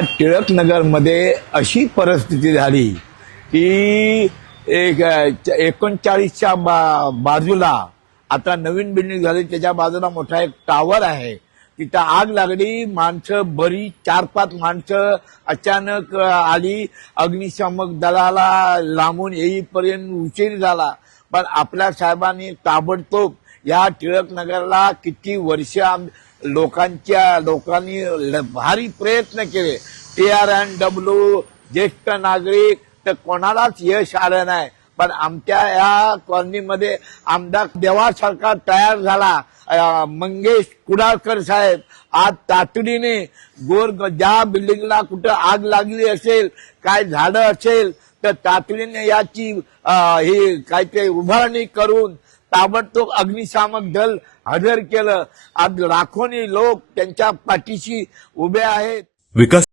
टिळकनगरमध्ये अशी परिस्थिती झाली की एक एकोणचाळीसच्या बा बाजूला आता नवीन बिल्डिंग झाली त्याच्या बाजूला मोठा एक टावर आहे. तिथं आग लागली माणसं बरी चार पाच माणसं अचानक आली अग्निशामक दलाला लांबून येईपर्यंत उशीर झाला. पण आपल्या साहेबांनी ताबडतोब या टिळकनगरला किती वर्ष लोकांच्या लोकांनी ल- भारी प्रयत्न केले. टी आर एन डब्ल्यू ज्येष्ठ नागरिक तर कोणालाच यश आलं नाही. पण आमच्या या कॉलनीमध्ये आमदार देवासारखा तयार झाला. मंगेश कुडाळकर साहेब आज तातडीने गोर ज्या बिल्डिंगला कुठं आग लागली असेल काय झाडं असेल तर तातडीने याची ही काय ते उभारणी करून ताबडतोब अग्निशामक दल हजर केलं. आज लाखोनी लोक त्यांच्या पाठीशी उभे आहेत. विकास